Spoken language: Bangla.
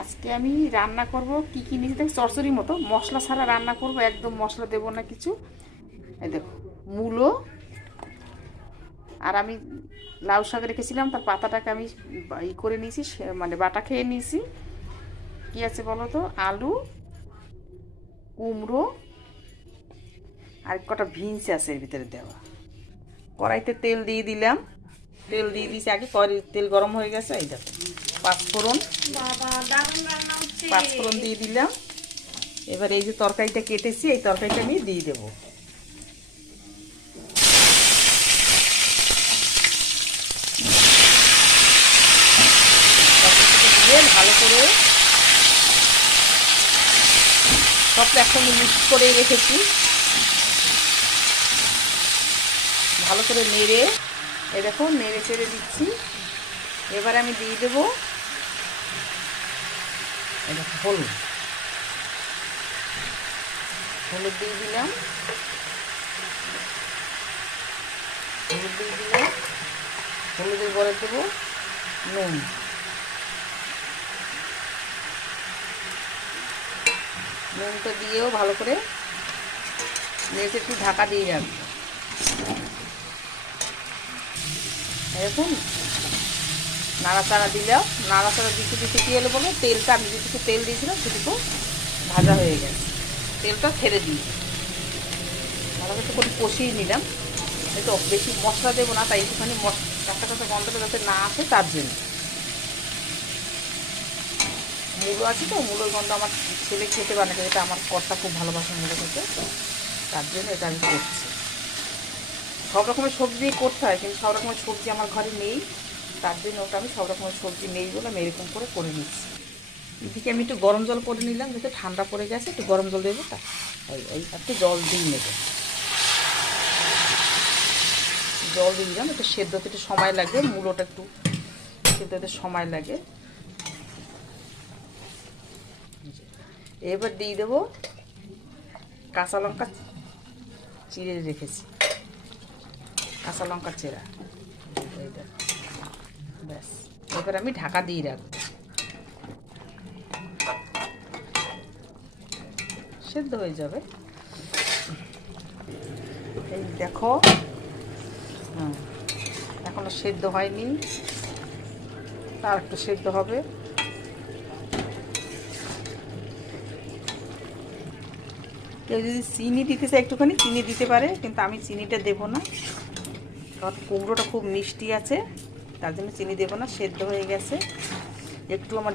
আজকে আমি রান্না করব কি কি নিয়েছি দেখ, চচ্চড়ির মতো মশলা ছাড়া রান্না করব, একদম মশলা দেব না কিছু। এই দেখো, মূলো, আর আমি লাউ শাক রেখেছিলাম, তার পাতাটাকে আমি করে নিয়েছি, মানে বাটা খেয়ে নিয়েছি। কি আছে বলো তো, আলু, কুমড়ো, আর কটা ভিন্স আছে এর ভিতরে দেওয়া। কড়াইতে তেল দিয়ে দিলাম, তেল দিয়ে দিয়েছি আগে, তেল গরম হয়ে গেছে। এই দেখো, পাঁচফোড়ন, পাঁচফোড়ন দিয়ে দিলাম। এবার এই যে তরকারিটা কেটেছি, এই তরকারিটা আমি দিয়ে দেবো। দিয়ে ভালো করে সবটা একসঙ্গে মিক্স করে রেখেছি, ভালো করে নেড়ে, এই দেখো নেড়ে চেড়ে দিচ্ছি। এবার আমি দিয়ে দেবো এই দেখো হলুদ, হলুদ দিয়ে দিলাম, হলুদ দিয়ে দিলাম। হলুদের পরে দেবো নুন, নুনটা দিয়েও ভালো করে নেড়ে একটু ঢাকা দিয়ে রাখবো। এরকম নাড়াচাড়া দিলাম, নাড়াচাড়া দিতে দিতে কী হলো বলো, তেলটা আমি যেটুকু তেল দিয়েছিলাম সেটুকু ভাজা হয়ে গেছে, তেলটা ছেড়ে দিই। ভালো করে একটু কষিয়ে নিলাম, একটু বেশি মশলা দেবো না, তাই একটুখানি কাঁচা কাঁচা গন্ধটা যাতে না আসে তার জন্য। মূলো আছে তো, মূলোর গন্ধ আমার ছেলে খেতে পারে না, এটা আমার কর্তা খুব ভালোবাসে মূলো খেতে, তার জন্য এটা আমি করছি। সব রকমের সবজি করতে হয়, কিন্তু সব রকমের সবজি আমার ঘরে নেই, তার জন্য ওটা আমি সব রকমের সবজি নেই বলে আমি এরকম করে নিচ্ছি। এদিকে আমি একটু গরম জল করে নিলাম, যেহেতু ঠান্ডা পড়ে গেছে একটু গরম জল দেবো, তা এই একটু জল দিয়ে নেব, জল দিয়ে দিলাম। একটু সেদ্ধ হতে একটু সময় লাগে, মূলোটা একটু সেদ্ধ হতে সময় লাগে। এবার দিয়ে দেবো কাঁচা লঙ্কা চিড়ে রেখেছি, কাঁচা লঙ্কা চেরা, এইটা ব্যাস। এবার আমি ঢাকা দিয়ে রাখবো, সেদ্ধ হয়ে যাবে। এই দেখো, এখনো সেদ্ধ হয়নি, তার একটু সেদ্ধ হবে। কেউ যদি চিনি দিতে চায় একটুখানি চিনি দিতে পারে, কিন্তু আমি চিনিটা দেবো না, কারণ কুমড়োটা খুব মিষ্টি আছে, তার জন্য চিনি দেবো না। সেদ্ধ হয়ে গেছে, একটু আমার